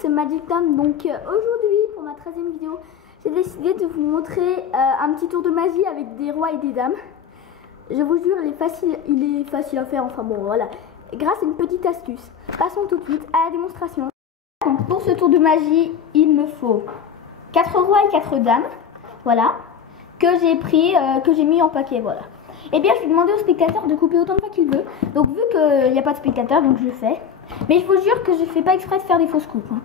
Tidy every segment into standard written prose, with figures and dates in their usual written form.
c'est Magic Tom. Donc aujourd'hui pour ma 13e vidéo, j'ai décidé de vous montrer un petit tour de magie avec des rois et des dames. Je vous jure, il est facile à faire, enfin bon voilà, grâce à une petite astuce. Passons tout de suite à la démonstration. Donc pour ce tour de magie, il me faut 4 rois et 4 dames, voilà, que j'ai pris, que j'ai mis en paquet, voilà. Et bien je vais demander au spectateur de couper autant de fois qu'il veut. Donc vu qu'il n'y a pas de spectateur, donc je le fais. Mais je vous jure que je fais pas exprès de faire des fausses coupes, hein.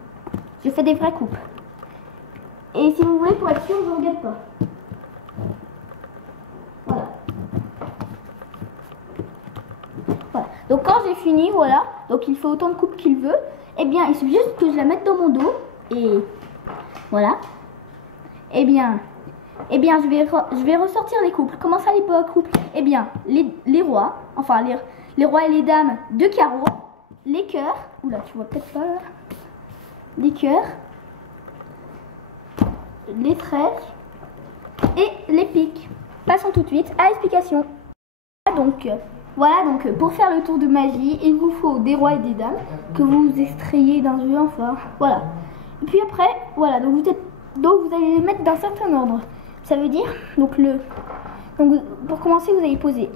Je fais des vraies coupes. Et si vous voulez, pour être sûr, je ne regarde pas. Voilà. Voilà. Donc quand j'ai fini, voilà, donc il fait autant de coupes qu'il veut. Et bien il suffit juste que je la mette dans mon dos. Et voilà. Et bien je vais ressortir les couples. Comment ça les couples? Eh bien les rois, enfin les rois et les dames de carreau, les cœurs, oula tu vois peut-être pas là, les cœurs, les trèfles et les piques. Passons tout de suite à l'explication. Donc voilà, donc pour faire le tour de magie, il vous faut des rois et des dames que vous extrayez d'un jeu, enfin voilà. Et puis après, voilà, donc vous allez les mettre d'un certain ordre. Ça veut dire, donc pour commencer, vous allez poser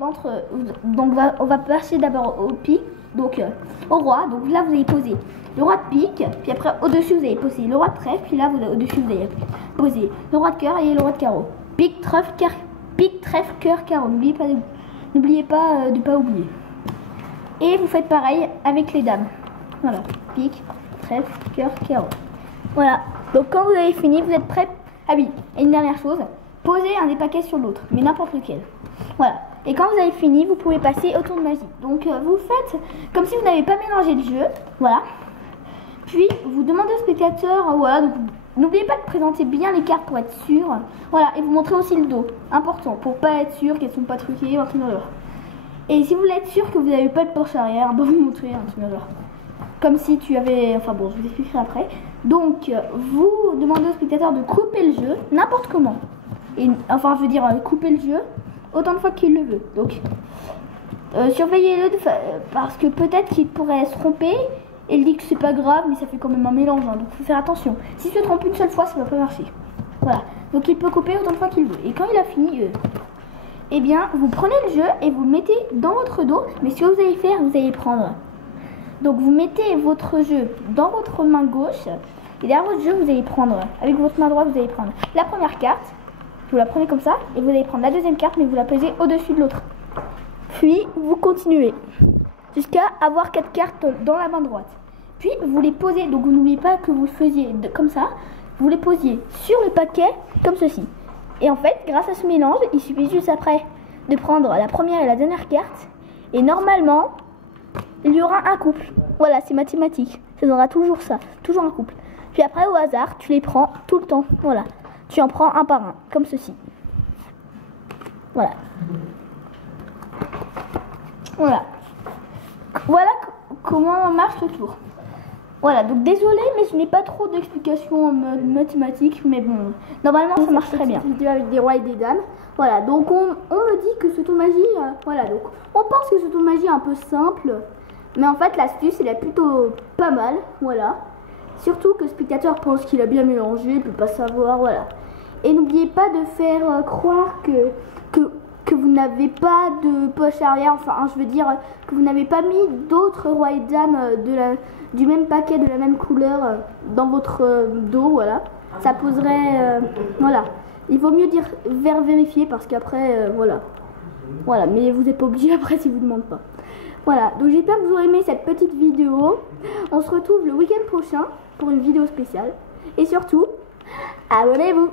on va passer d'abord au pic, donc au roi. Donc là, vous allez poser le roi de pique, puis après au-dessus, vous allez poser le roi de trèfle, puis là, au-dessus, vous allez poser le roi de cœur et le roi de carreau. Pique, trèfle, cœur, carreau. N'oubliez pas de pas oublier. Et vous faites pareil avec les dames. Voilà, pique, trèfle, cœur, carreau. Voilà. Donc quand vous avez fini, vous êtes prêts. Ah oui, et une dernière chose, posez un des paquets sur l'autre, mais n'importe lequel. Voilà. Et quand vous avez fini, vous pouvez passer au tour de magie. Donc vous faites comme si vous n'avez pas mélangé le jeu. Voilà. Puis vous demandez au spectateur, voilà, donc n'oubliez pas de présenter bien les cartes pour être sûr. Voilà, et vous montrez aussi le dos. Important, pour pas être sûr qu'elles ne sont pas truquées ou un truc dans le genre. Et si vous voulez être sûr que vous n'avez pas de poche arrière, bah vous montrez un truc dans le genre. Comme si tu avais... Enfin bon, je vous expliquerai après. Donc, vous demandez au spectateur de couper le jeu, n'importe comment. Et, enfin, je veux dire, couper le jeu autant de fois qu'il le veut. Donc, surveillez-le parce que peut-être qu'il pourrait se tromper. Et il dit que c'est pas grave, mais ça fait quand même un mélange. Hein, donc, il faut faire attention. S'il se trompe une seule fois, ça va pas marcher. Voilà. Donc, il peut couper autant de fois qu'il veut. Et quand il a fini... eh bien, vous prenez le jeu et vous le mettez dans votre dos. Mais ce que vous allez faire, vous allez prendre... Donc vous mettez votre jeu dans votre main gauche et derrière votre jeu vous allez prendre, avec votre main droite vous allez prendre la première carte, vous la prenez comme ça et vous allez prendre la deuxième carte mais vous la posez au-dessus de l'autre. Puis vous continuez jusqu'à avoir 4 cartes dans la main droite. Puis vous les posez, donc vous n'oubliez pas que vous le faisiez comme ça, vous les posiez sur le paquet comme ceci. Et en fait grâce à ce mélange il suffit juste après de prendre la première et la dernière carte et normalement il y aura un couple. Voilà, c'est mathématique. Ça donnera toujours ça. Toujours un couple. Puis après, au hasard, tu les prends tout le temps. Voilà. Tu en prends un par un, comme ceci. Voilà. Voilà. Voilà comment marche le tour. Voilà, donc désolé, mais je n'ai pas trop d'explications en mode mathématique. Mais bon, normalement, ça marche très bien. Vidéo avec des rois et des dames. Voilà, donc on me dit que ce tour de magie... voilà, donc on pense que ce tour de magie est un peu simple. Mais en fait, l'astuce, elle est plutôt pas mal, voilà. Surtout que le spectateur pense qu'il a bien mélangé, il peut pas savoir, voilà. Et n'oubliez pas de faire croire que vous n'avez pas de poche arrière, enfin, je veux dire que vous n'avez pas mis d'autres rois et dames du même paquet, de la même couleur dans votre dos, voilà. Ça poserait, voilà. Il vaut mieux dire vérifier parce qu'après, voilà. Voilà, mais vous n'êtes pas obligé après si vous ne demandez pas. Voilà, donc j'espère que vous aurez aimé cette petite vidéo. On se retrouve le week-end prochain pour une vidéo spéciale. Et surtout, abonnez-vous!